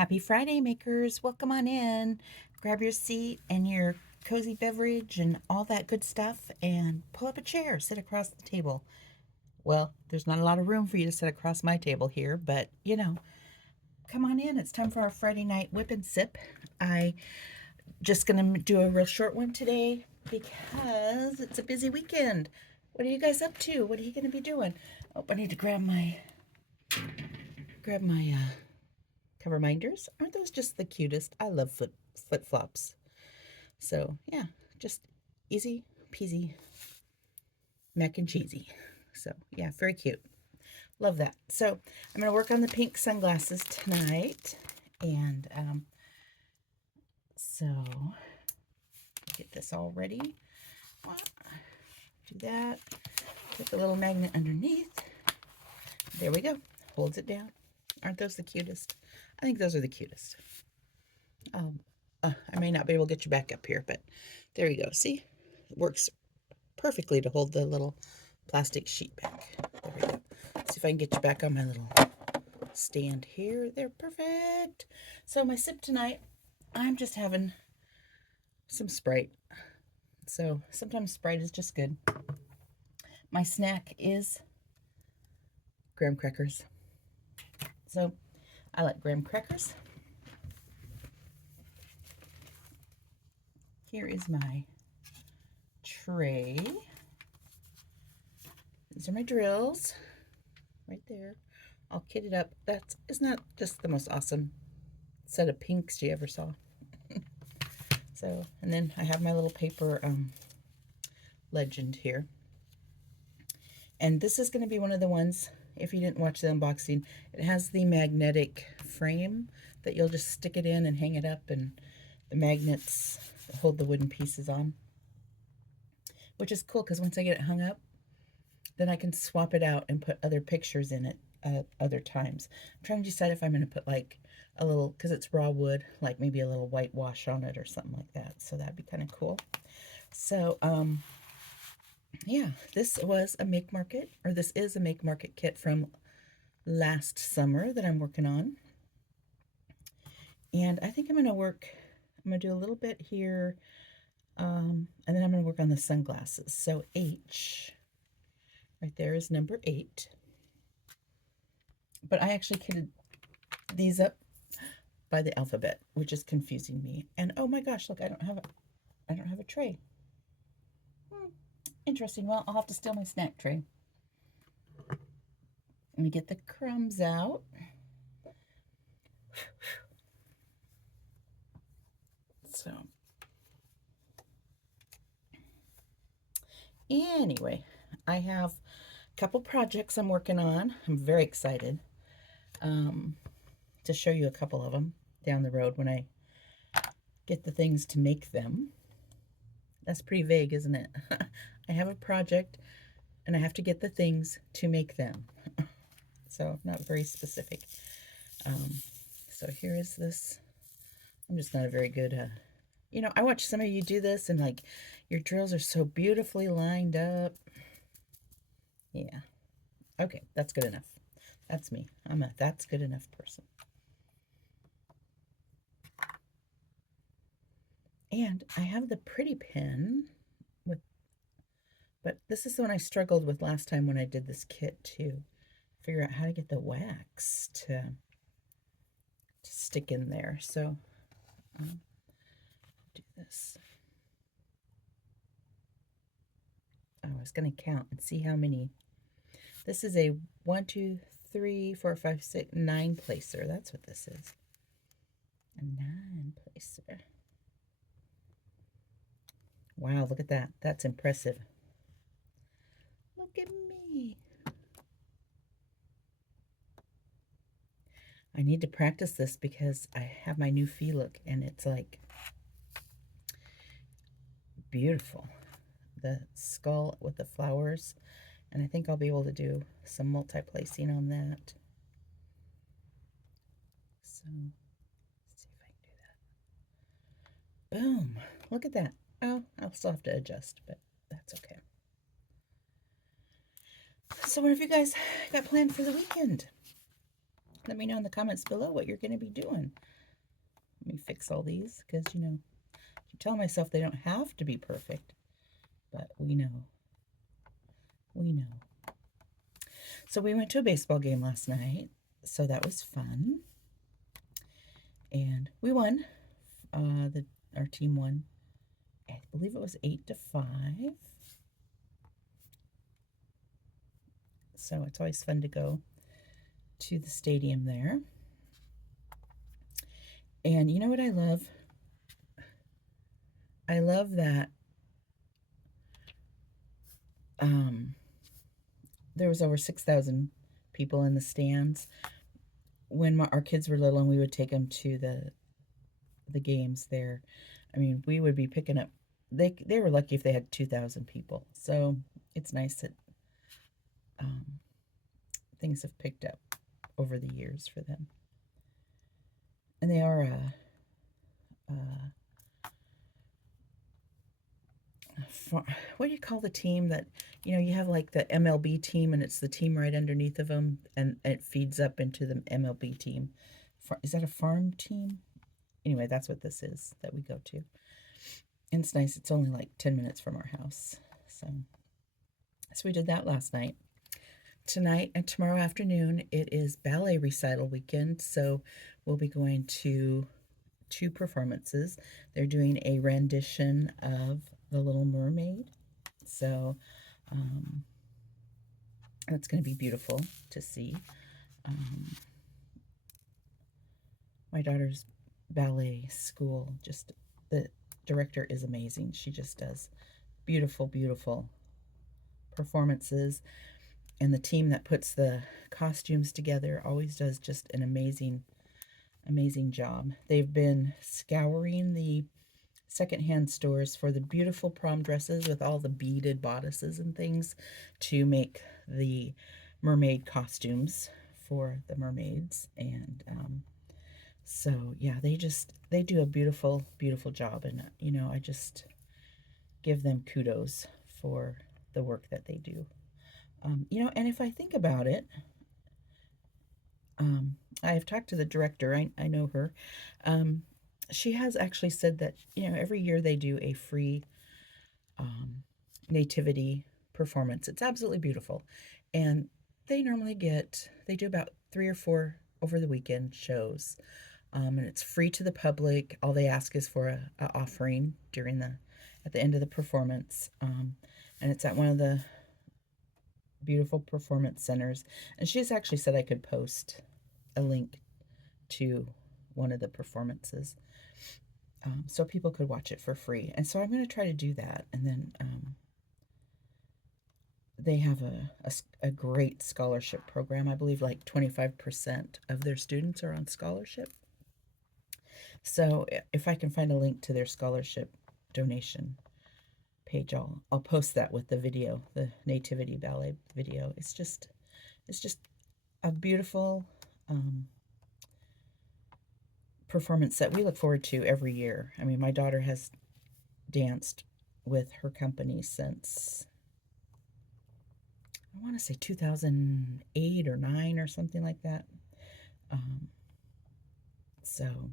Happy Friday, makers. Welcome on in. Grab your seat and your cozy beverage and all that good stuff and pull up a chair, sit across the table. Well, there's not a lot of room for you to sit across my table here, but come on in. It's time for our Friday night whip and sip. I just gonna do a real short one today because it's a busy weekend. What are you guys up to? What are you gonna be doing? Oh, I need to grab my cover minders. Aren't those just the cutest? I love flip flops. So yeah, just easy peasy mac and cheesy. So yeah, very cute. Love that. So I'm gonna work on the pink sunglasses tonight, and so get this all ready. Do that. Put the little magnet underneath. There we go. Holds it down. Aren't those the cutest? I think those are the cutest. I may not be able to get you back up here, but there you go. See? It works perfectly to hold the little plastic sheet back. There we go. See if I can get you back on my little stand here. They're perfect. So my sip tonight, I'm just having some Sprite. So sometimes Sprite is just good. My snack is graham crackers. So I like graham crackers. Here is my tray. These are my drills right there. I'll kit it up. Isn't that just the most awesome set of pinks you ever saw? So, and then I have my little paper legend here. And this is going to be one of the ones, if you didn't watch the unboxing, it has the magnetic frame that you'll just stick it in and hang it up, and the magnets hold the wooden pieces on. Which is cool because once I get it hung up, then I can swap it out and put other pictures in it other times. I'm trying to decide if I'm going to put like a little, because it's raw wood, like maybe a little whitewash on it or something like that. So that'd be kind of cool. So, yeah, this is a Make Market kit from last summer that I'm working on. And I think I'm going to do a little bit here, and then I'm going to work on the sunglasses. So H, right there is number 8. But I actually kitted these up by the alphabet, which is confusing me. And oh my gosh, look, I don't have a tray. Interesting. Well, I'll have to steal my snack tray. Let me get the crumbs out. So, anyway, I have a couple projects I'm working on. I'm very excited to show you a couple of them down the road when I get the things to make them. That's pretty vague, isn't it? I have a project and I have to get the things to make them. So not very specific. So here is this. I'm just not a very good, I watch some of you do this and like your drills are so beautifully lined up. Yeah. Okay, that's good enough. That's me. I'm a that's good enough person. And I have the pretty pen but this is the one I struggled with last time when I did this kit too. Figure out how to get the wax to stick in there. So do this. Oh, I was going to count and see how many. This is a 1, 2, 3, 4, 5, 6, 9 placer. That's what this is. A 9 placer. Wow, look at that. That's impressive. Look at me. I need to practice this because I have my new fee look and it's like beautiful. The skull with the flowers, and I think I'll be able to do some multi-placing on that. So let's see if I can do that. Boom. Look at that. Oh, I'll still have to adjust, but that's okay. So what have you guys got planned for the weekend? Let me know in the comments below what you're going to be doing. Let me fix all these because, you know, I tell myself they don't have to be perfect, but we know. We know. So we went to a baseball game last night, so that was fun. And we won. Our team won. I believe it was 8-5. So it's always fun to go to the stadium there. And you know what I love? I love that there was over 6,000 people in the stands. When our kids were little and we would take them to the games there, I mean, we would be picking up, they were lucky if they had 2,000 people. So it's nice that things have picked up over the years for them. And they are what do you call the team that, you know, you have like the MLB team and it's the team right underneath of them and it feeds up into the MLB team. Is that a farm team? Anyway, that's what this is that we go to. And it's nice. It's only like 10 minutes from our house. So we did that last night. Tonight and tomorrow afternoon, it is ballet recital weekend. So we'll be going to 2 performances. They're doing a rendition of The Little Mermaid. So that's going to be beautiful to see. My daughter's ballet school, just the director is amazing. She just does beautiful, beautiful performances. And the team that puts the costumes together always does just an amazing, amazing job. They've been scouring the secondhand stores for the beautiful prom dresses with all the beaded bodices and things to make the mermaid costumes for the mermaids. And so yeah, they do a beautiful, beautiful job. And you know, I just give them kudos for the work that they do. You know, and if I think about it, I've talked to the director. I know her. She has actually said that, you know, every year they do a free nativity performance. It's absolutely beautiful. And they normally they do about 3 or 4 over the weekend shows. And it's free to the public. All they ask is for a offering at the end of the performance. And it's at one of the beautiful performance centers. And she's actually said I could post a link to one of the performances so people could watch it for free. And so I'm going to try to do that. And then they have a great scholarship program. I believe like 25% of their students are on scholarship. So if I can find a link to their scholarship donation page, I'll post that with the video, the Nativity Ballet video. It's just a beautiful performance that we look forward to every year. I mean, my daughter has danced with her company since, I want to say 2008 or 9 or something like that. So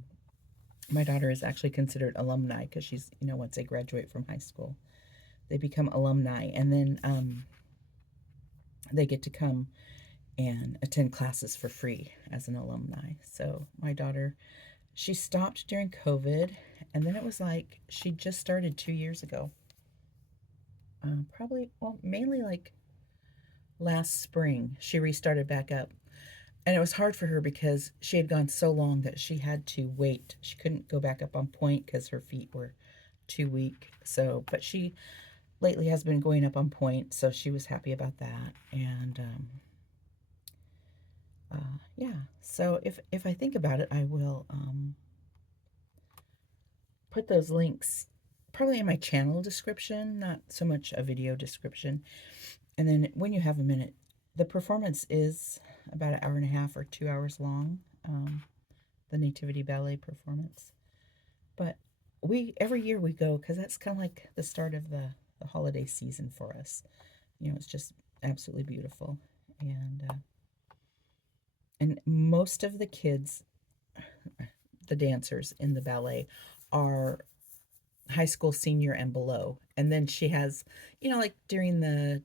my daughter is actually considered alumni because she's, you know, once they graduate from high school, they become alumni, and then they get to come and attend classes for free as an alumni. So my daughter, she stopped during COVID, and then it was like she just started 2 years ago. Probably, well, mainly like last spring, she restarted back up. And it was hard for her because she had gone so long that she had to wait. She couldn't go back up on point because her feet were too weak. So, but she lately has been going up on point, so she was happy about that. And yeah, so if I think about it, I will put those links probably in my channel description, not so much a video description. And then when you have a minute, the performance is about an hour and a half or 2 hours long, the Nativity Ballet performance. But every year we go because that's kind of like the start of the holiday season for us. You know, it's just absolutely beautiful. And And most of the kids, the dancers in the ballet, are high school senior and below. And then she has, like during the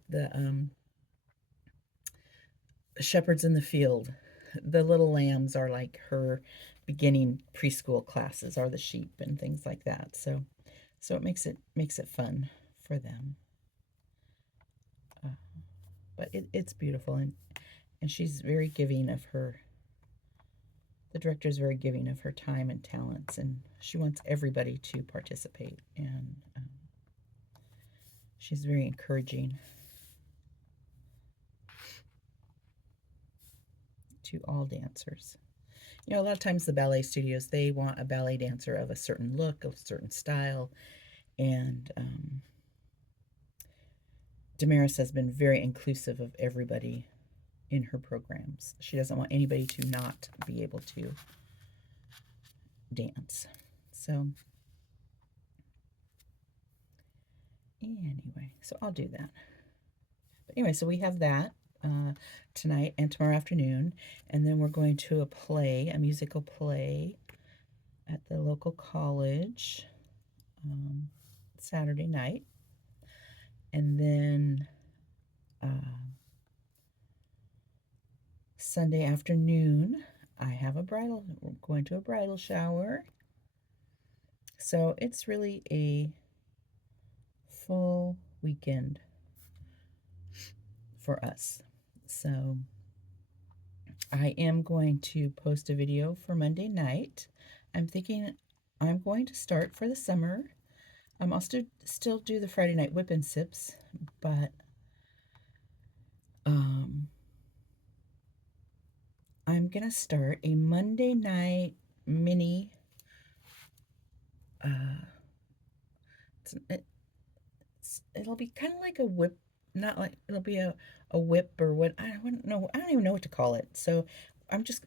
Shepherds in the Field, the little lambs are like her beginning preschool classes, are the sheep and things like that. So it makes it fun for them. Uh, but it's beautiful, and she's very giving of her. The director is very giving of her time and talents, and she wants everybody to participate. And she's very encouraging to all dancers. A lot of times the ballet studios, they want a ballet dancer of a certain look, a certain style, and Damaris has been very inclusive of everybody in her programs. She doesn't want anybody to not be able to dance. So anyway, so I'll do that. But anyway, so we have that tonight and tomorrow afternoon, and then we're going to a musical play at the local college Saturday night, and then Sunday afternoon we're going to a bridal shower. So it's really a full weekend for us. So I am going to post a video for Monday night. I'm thinking I'm going to start for the summer. I'll still do the Friday night whip and sips, but I'm going to start a Monday night mini it'll be kind of like a whip, not like it'll be a whip or what, I don't know, I don't even know what to call it. So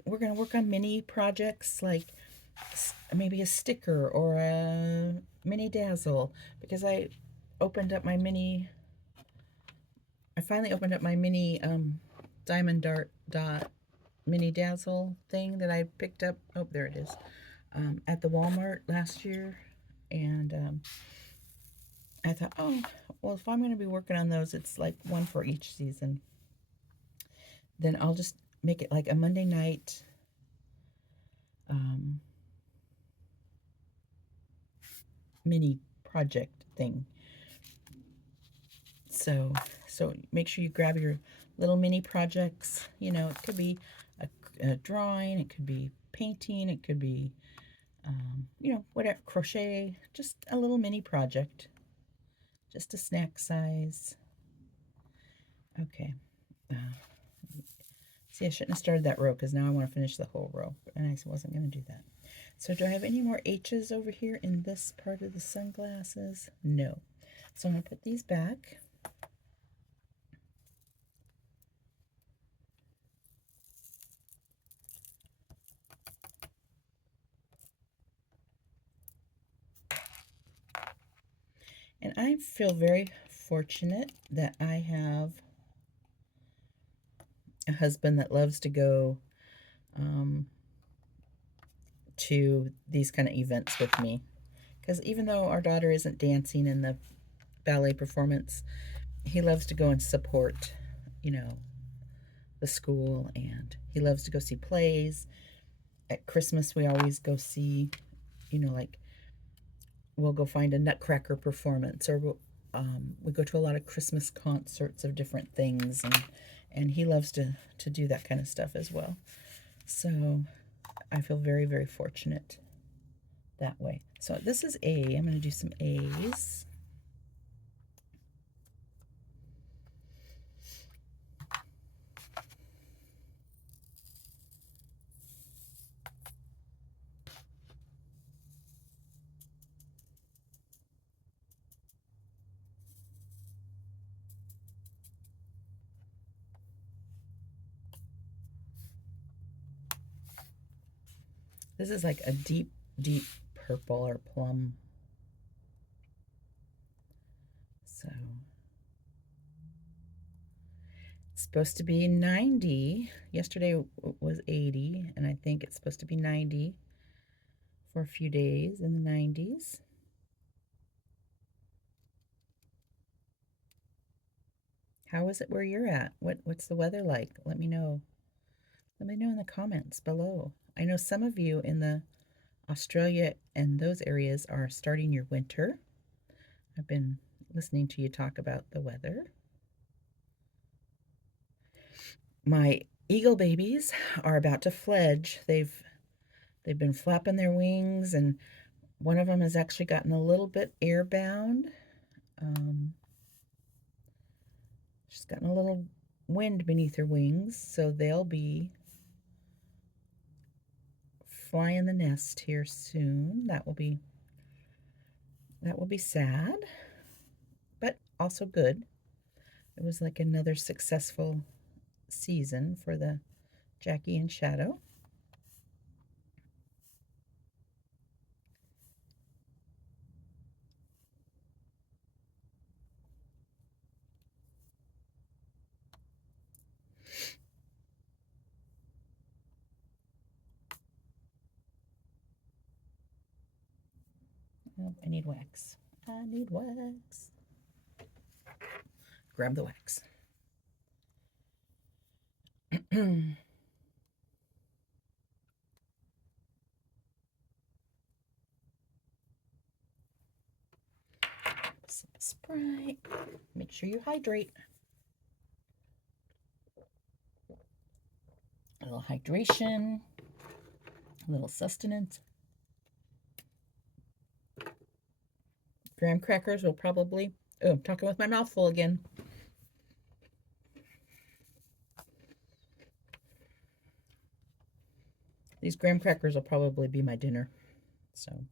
we're going to work on mini projects like maybe a sticker or a mini dazzle, because I finally opened up my mini diamond dot mini dazzle thing that I picked up. Oh, there it is. At the Walmart last year. And I thought, oh, well, if I'm going to be working on those, it's like one for each season. Then I'll just make it like a Monday night mini project thing. So make sure you grab your little mini projects. It could be a drawing, it could be painting, it could be, whatever, crochet, just a little mini project, just a snack size. Okay. See, I shouldn't have started that row because now I want to finish the whole row, and I wasn't going to do that. So do I have any more H's over here in this part of the sunglasses? No. So I'm going to put these back. And I feel very fortunate that I have a husband that loves to go to these kind of events with me. Because even though our daughter isn't dancing in the ballet performance, he loves to go and support, the school, and he loves to go see plays. At Christmas, we always go see, like we'll go find a Nutcracker performance, or we go to a lot of Christmas concerts of different things, and he loves to do that kind of stuff as well. So I feel very, very fortunate that way. So this is A. I'm going to do some A's. This is like a deep, deep purple or plum. So it's supposed to be 90. Yesterday was 80, and I think it's supposed to be 90 for a few days in the 90s. How is it where you're at? What's the weather like? Let me know. Let me know in the comments below. I know some of you in the Australia and those areas are starting your winter. I've been listening to you talk about the weather. My eagle babies are about to fledge. They've been flapping their wings, and one of them has actually gotten a little bit airbound. She's gotten a little wind beneath her wings, so they'll be flying the nest here soon. That will be sad, but also good. It was like another successful season for the Jackie and Shadow. Oh, I need wax. I need wax. Grab the wax. Sprite. Make sure you hydrate. A little hydration, a little sustenance. Graham crackers will probably, oh, I'm talking with my mouth full again. These graham crackers will probably be my dinner. So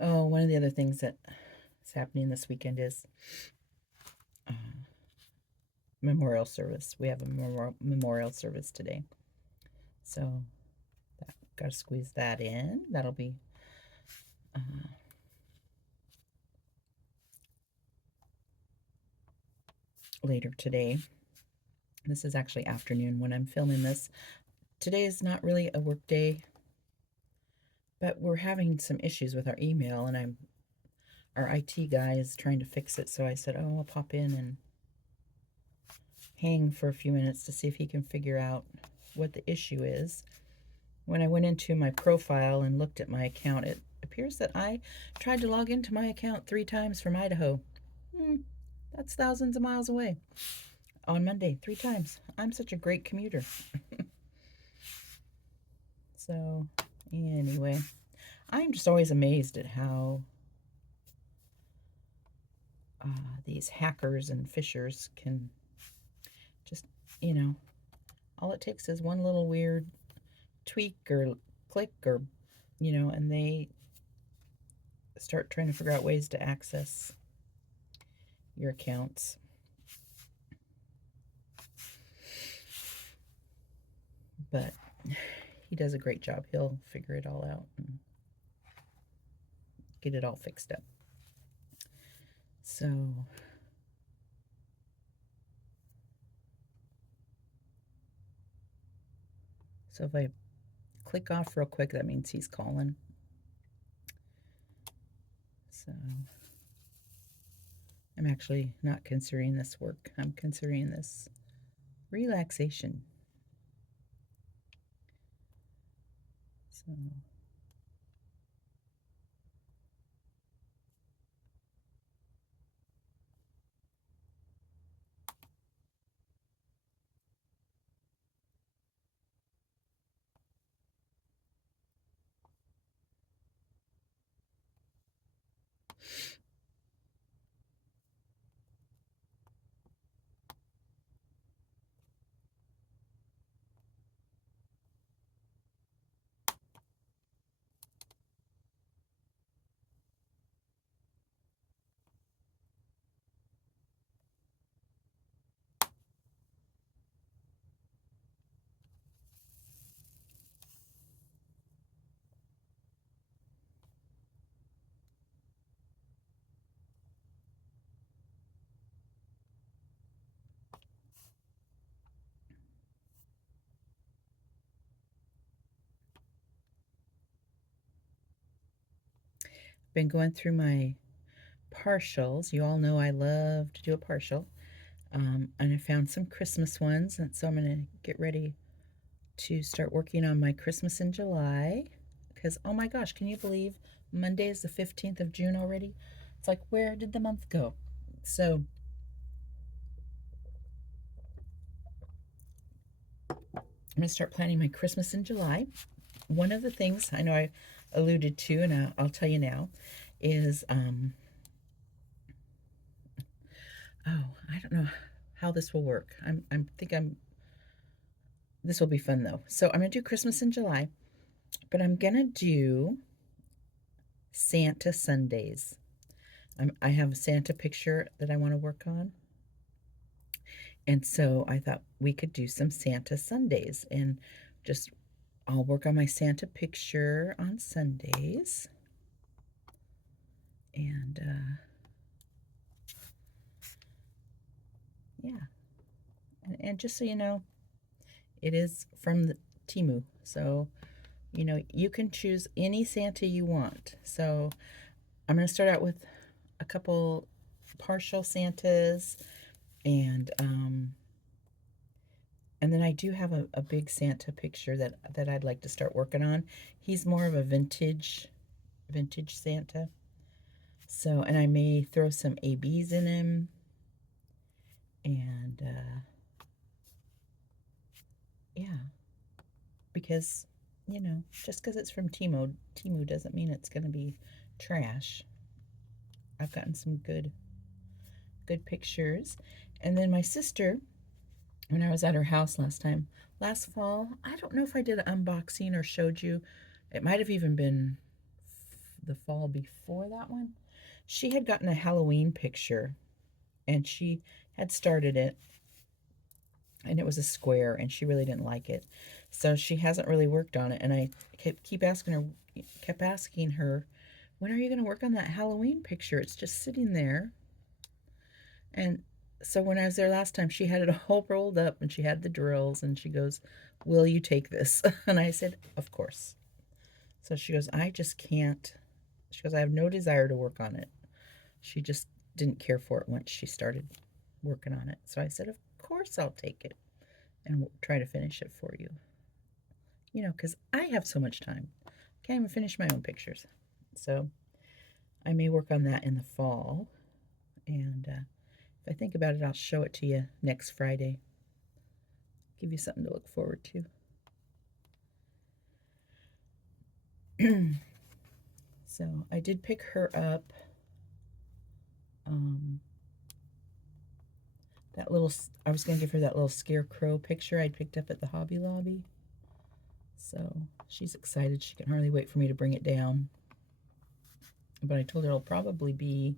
oh, one of the other things that is happening this weekend is memorial service. We have a memorial service today. So got to squeeze that in. That'll be later today. This is actually afternoon when I'm filming this. Today is not really a work day, but we're having some issues with our email, and our IT guy is trying to fix it. So I said, oh, I'll pop in and hang for a few minutes to see if he can figure out what the issue is. When I went into my profile and looked at my account, it appears that I tried to log into my account 3 times from Idaho. That's thousands of miles away. On Monday, 3 times. I'm such a great commuter. So, anyway, I'm just always amazed at how these hackers and phishers can just, all it takes is one little weird tweak or click or, and they start trying to figure out ways to access your accounts. But he does a great job. He'll figure it all out and get it all fixed up. So if I click off real quick, that means he's calling. So I'm actually not considering this work. I'm considering this relaxation. So been going through my partials. You all know I love to do a partial. And I found some Christmas ones, and so I'm going to get ready to start working on my Christmas in July. Because, oh my gosh, can you believe Monday is the 15th of June already? It's like, where did the month go? So I'm going to start planning my Christmas in July. One of the things I know I alluded to, and I'll tell you now, is, oh, I don't know how this will work. This will be fun though. So I'm going to do Christmas in July, but I'm going to do Santa Sundays. I have a Santa picture that I want to work on. And so I thought we could do some Santa Sundays, and just I'll work on my Santa picture on Sundays. And yeah. And just so you know, it is from the Temu. So, you know, you can choose any Santa you want. So I'm going to start out with a couple partial Santas, and then I do have a big Santa picture that I'd like to start working on. He's more of a vintage Santa. So, and I may throw some ABs in him, and yeah, because, you know, just because it's from Temu doesn't mean it's going to be trash. I've gotten some good pictures. And then my sister, when I was at her house last fall, I don't know if I did an unboxing or showed you. It might have even been the fall before that one. She had gotten a Halloween picture, and she had started it, and it was a square, and she really didn't like it. So she hasn't really worked on it, and I kept asking her, when are you going to work on that Halloween picture? It's just sitting there. And so when I was there last time, she had it all rolled up, and she had the drills, and she goes, will you take this? And I said, of course. So she goes, I just can't. She goes, I have no desire to work on it. She just didn't care for it once she started working on it. So I said, of course I'll take it and try to finish it for you. You know, because I have so much time. I can't even finish my own pictures. So I may work on that in the fall. And if I think about it, I'll show it to you next Friday. Give you something to look forward to. So I did pick her up that little, I was going to give her that little scarecrow picture I'd picked up at the Hobby Lobby. So she's excited. She can hardly wait for me to bring it down. But I told her it will probably be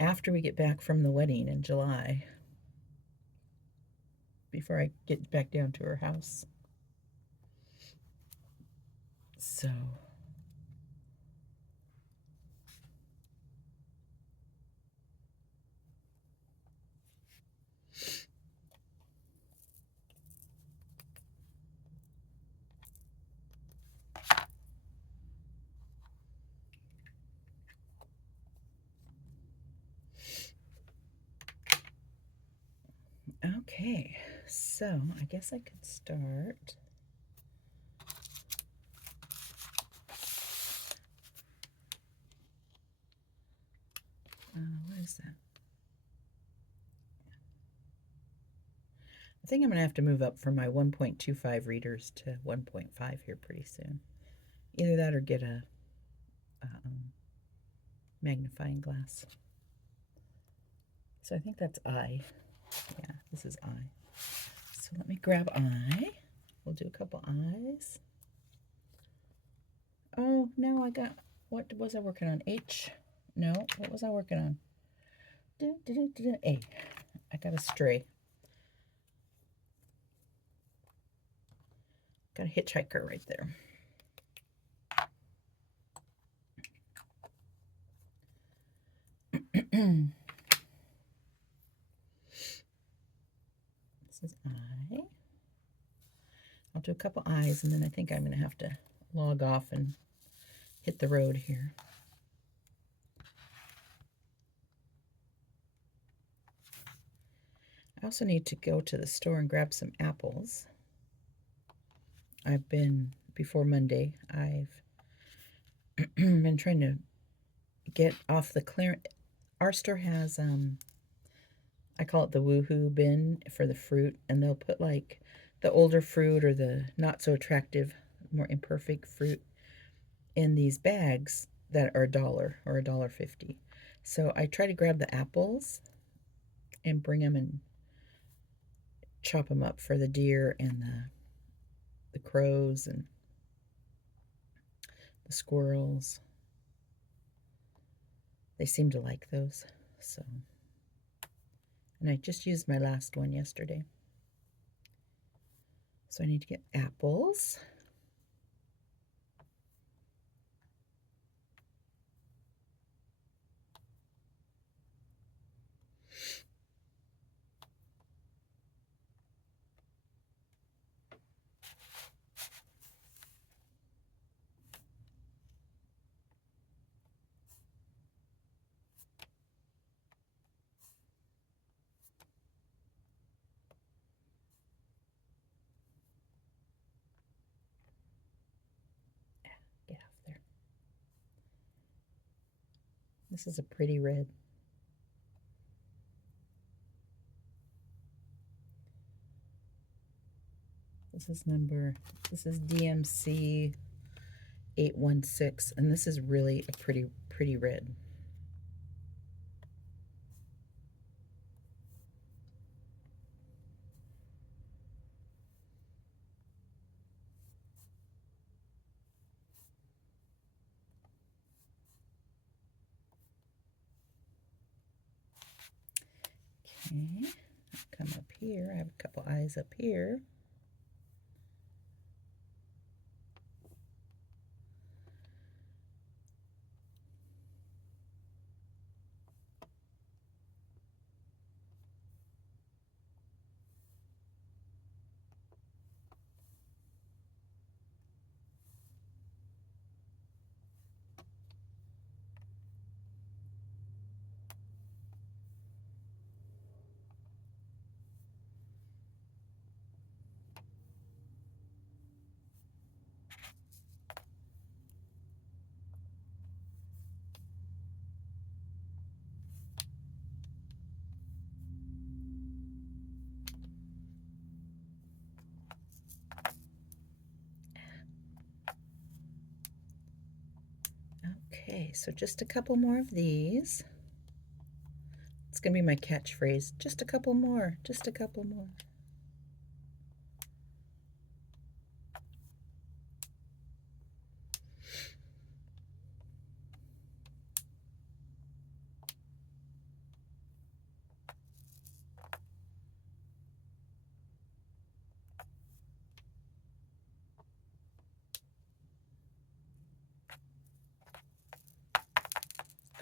after we get back from the wedding in July, before I get back down to her house. So okay, so I guess I could start. What is that? I think I'm going to have to move up from my 1.25 readers to 1.5 here pretty soon. Either that or get a magnifying glass. So I think that's I. Yeah, this is I. So let me grab I. We'll do a couple eyes. Oh, no, I got, what was I working on? H? No, what was I working on? A. I got a stray. Got a hitchhiker right there. This is I. I'll do a couple eyes, and then I think I'm going to have to log off and hit the road here. I also need to go to the store and grab some apples. Before Monday, I've been trying to get off the clearance. Our store has, I call it the woohoo bin for the fruit, and they'll put like the older fruit or the not so attractive, more imperfect fruit in these bags that are $1 or $1.50. So I try to grab the apples and bring them and chop them up for the deer and the crows and the squirrels. They seem to like those. So, and I just used my last one yesterday. So I need to get apples. Get off there. This is a pretty red. This is DMC 816, and this is really a pretty red. Okay, come up here. I have a couple eyes up here. Okay, so just a couple more of these. It's going to be my catchphrase. Just a couple more. Just a couple more.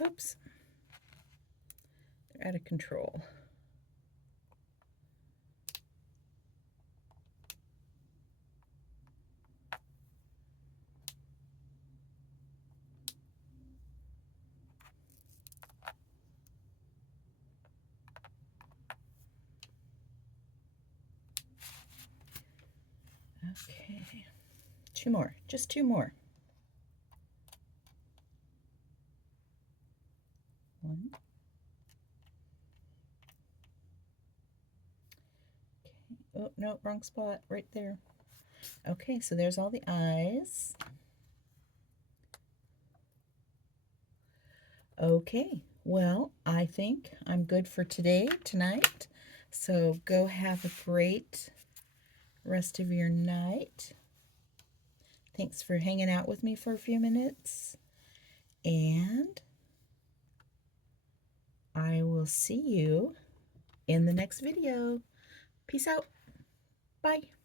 Oops. They're out of control. Okay. Two more. Just two more. One. Okay. Oh, no, wrong spot. Right there. Okay, so there's all the eyes. Okay, well, I think I'm good for tonight. So go have a great rest of your night. Thanks for hanging out with me for a few minutes. And I will see you in the next video. Peace out. Bye.